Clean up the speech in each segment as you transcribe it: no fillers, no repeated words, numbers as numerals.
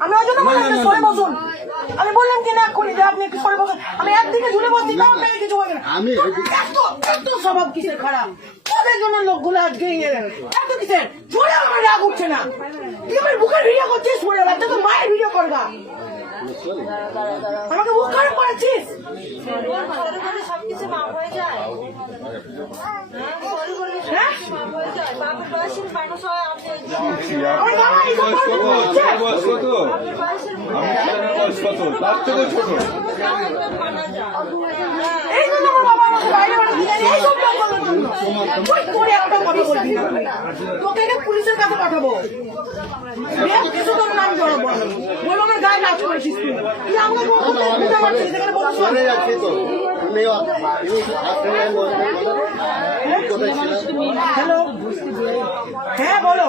আমি ওই জন্য বললাম সরে বসুন। আমি বললাম কি না এক্ষুনি যে আপনি একটু সরে বসুন। আমি একদিকে ঝুলে বসছি তাও আপনাকে কিছু বলবেন না। এত স্বভাব কিসের খারাপ? ওদের জন্য লোকগুলো আজকে এত কিসের ঝুলে আমার রাগ উঠছে না। তুই আমার বুকের ভিডিও করছিস, সরে বাচ্চা তো মায়ের ভিডিও করবা। আমাকে মুখ খারাপ করেছিস। এই জন্য আমার বাবা আমাকে বাইরে এই সব তোকে পুলিশের কাছে পাঠাবো। কিছু তোর নাম জড়াবো, বলো আমার গায়ে নাচ করেছিস তুই। তুই আমাকে হ্যালো, হ্যাঁ বলো।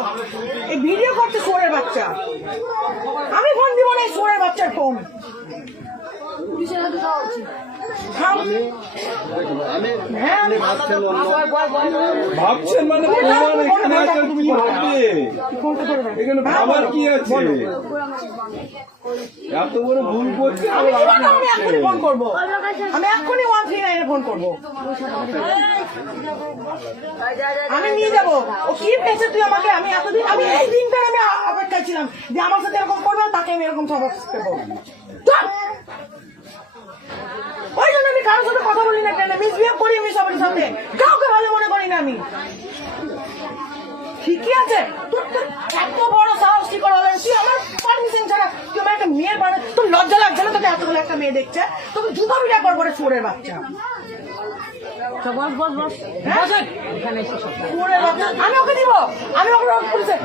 এই ভিডিও করছে সোরের বাচ্চা। আমি ফোন দিব না এই সোরের বাচ্চার ফোন। ভাবছেন মানে এখানে ভাবার কি আছে? এত বড় ভুল করছে। আমি এখনই ফোন করবো, আমি এখনই 139 ফোন করবো। আমি নিয়ে যাবো। ও কি পেয়েছে তুই আমাকে? আমি এতদিন আমি এই দিনটার আমি অপেক্ষায় ছিলাম যে আমার সাথে এরকম করবে, তাকে আমি এরকম সব দেবো। ওই জন্য আমি কারোর সাথে কথা বলি না, কেন মিসবিহেভ করি আমি সবার সাথে, কাউকে ভালো মনে করি না আমি। ঠিকই আছে, তোর তো এত বড় সাহস কি করে হবে? তুই আমার পারমিশন ছাড়া তুই আমার একটা মেয়ের বাড়ি, তোর লজ্জা লাগছে না? তোকে এতগুলো একটা মেয়ে দেখছে, তোকে জুতা বিটা করবো রে চোরের বাচ্চা। আমি ওকে দিব, আমি ওকে পুলিশে।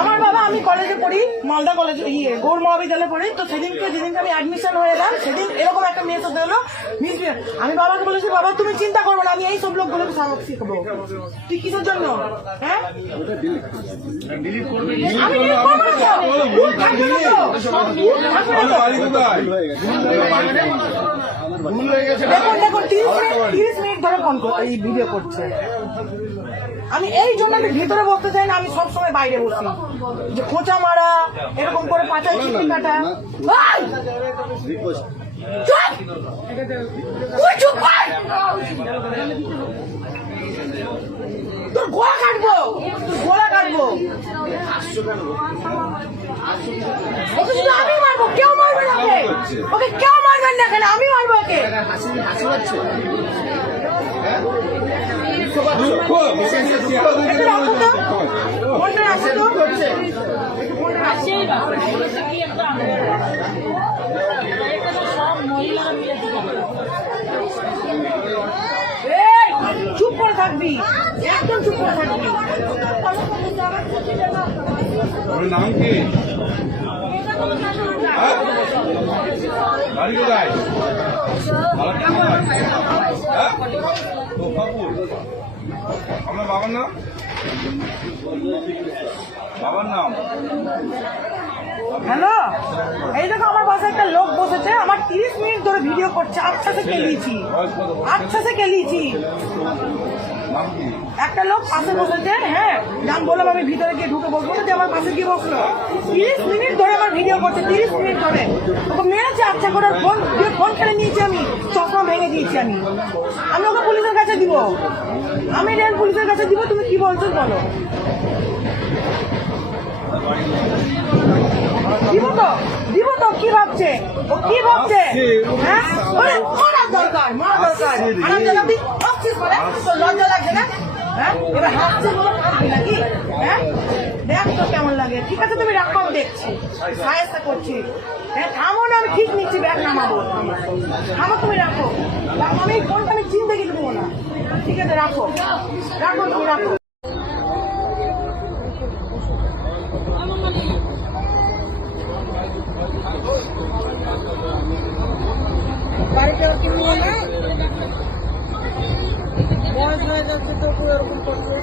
আমার বাবা, আমি কলেজে পড়ি, মালদা কলেজে গৌর মহাবিদ্যালয়ে পড়ি। তো সেদিনকে যেদিনকে আমি অ্যাডমিশন হয়ে এলাম, সেদিন এরকম একটা মেয়ে সাথে হলো মিসবিহেভ। আমি বাবাকে বলেছি, বাবা তুমি চিন্তা করবো না, আমি এই সব লোকগুলোকে সাহস শিখবো। তুই কিসের জন্য? হ্যাঁ আমি দেখুন 30 মিনিট ধরে ফোন এই ভিডিও করছে। আমি এই জন্য আমি ভিতরে বসতে চাই না, আমি সবসময় বাইরে বসি। যে খোঁচা মারা, এরকম করে পাচাই চিঠি কাটা। তোর গোলা কাটবো, গোলা কাটবো। ওকে শুধু আমি মারবো, কেউ মারবে না ওকে। ওকে কেউ মারবেন না, কেন আমি মারবো ওকে। চুপ করে থাকবি, একদম চুপ করে থাকবি। নাম কি? বাড়ি কোথায়? আমার বাবার নাম? বাবার নাম? হ্যালো, এই দেখো আমার পাশে একটা লোক বসেছে, আমার 30 মিনিট ধরে ভিডিও করছে। আচ্ছা সে কেলিয়েছি, আচ্ছা সে কেলিয়েছি। একটা লোক পাশে বসেছে, হ্যাঁ গান বললাম আমি ভিতরে গিয়ে ঢুকে বসবো না, যে আমার পাশে গিয়ে বসলো। 30 মিনিট ধরে আমার ভিডিও করছে, 30 মিনিট ধরে ওকে মেরেছে। আচ্ছা করে ফোন কেড়ে নিয়েছি, আমি চশমা ভেঙে দিয়েছি। আমি ওকে পুলিশের কাছে দিব, আমি রেল পুলিশের কাছে দিব। তুমি কি বলছো বলো? দিব তো, দিব তো। কি ভাবছে ও? কি ভাবছে? হ্যাঁ মারা দরকার, মারা দরকার। তোর লজ্জা লাগছে না? হ্যাঁ এবার হাসছে বলে হাসবি নাকি? হ্যাঁ দেখ তো কেমন লাগে। ঠিক আছে তুমি রাখো, আমি দেখছি, সাহায্য করছি। হ্যাঁ থামো না, আমি ঠিক নিচ্ছি, ব্যাগ নামাবো। থামো, তুমি রাখো। আমি ফোনটা আমি চিনতে গিয়ে দেবো না। ঠিক আছে রাখো, রাখো তুমি রাখো। বাড়িটা কিনবো না, বয়স হয়ে যাচ্ছে তো এরকম করছে।